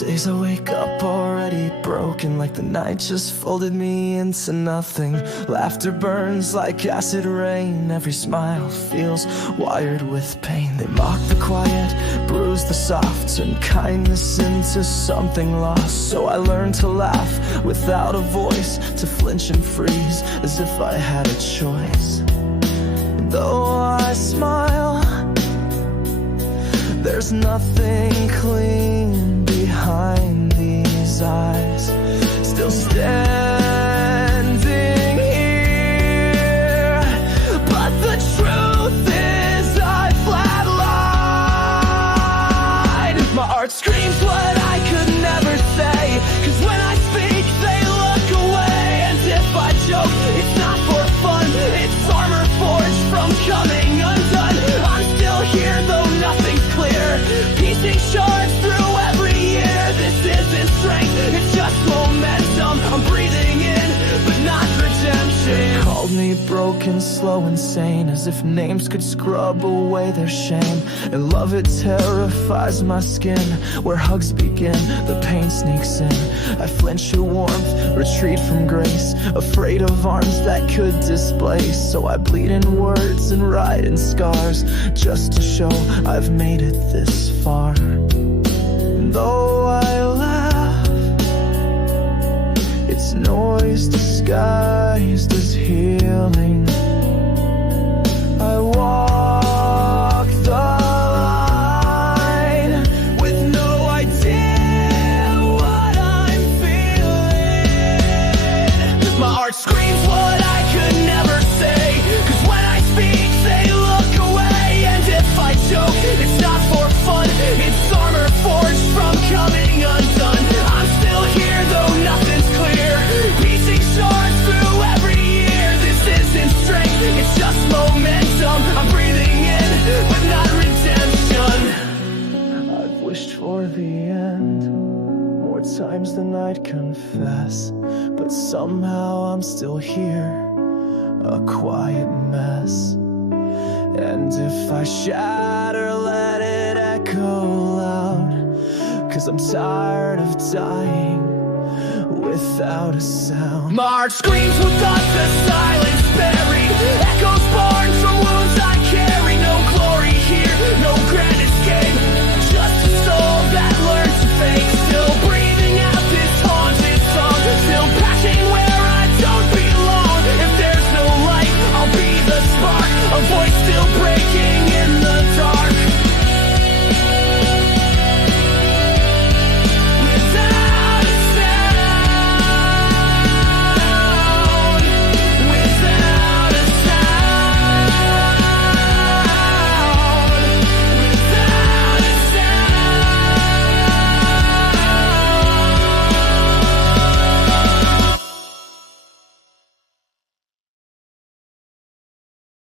Days I wake up already broken, like the night just folded me into nothing. Laughter burns like acid rain, every smile feels wired with pain. They mock the quiet, bruise the soft, turn kindness into something lost. So I learned to laugh without a voice, to flinch and freeze as if I had a choice. Though I smile, there's nothing clean behind these eyes. Still standing here, but the truth is I flatlined. My art screams what I could never say, 'cause when I speak they look away. And if I joke, it's not for fun, it's armor forged from coming undone. I'm still here though nothing's clear, piecing shards through every year. This isn't strength, it's just momentum. I'm breathing in, but not redemption. They called me broken, slow, insane, as if names could scrub away their shame. And love, it terrifies my skin. Where hugs begin, the pain sneaks in. I flinch at warmth, retreat from grace, afraid of arms that could displace. So I bleed in words and write in scars, just to show I've made it this far. And though I laugh, it's noise disguised as healing. I walk the line with no idea what I'm feeling. My art screams what I could never say, 'cause when I speak they look away. And if I joke, it's not for fun, it's armor forged from coming undone. I'm still here though nothing's clear, piecing shards through every year. This isn't strength, it's just momentum. I'm breathing in, but not redemption. I've wished for the end more times than I'd confess, but somehow I'm still here, a quiet mess. And if I shatter, let it echo loud, 'cause I'm tired of dying without a sound. My heart screams with thoughts of silence buried, echoes born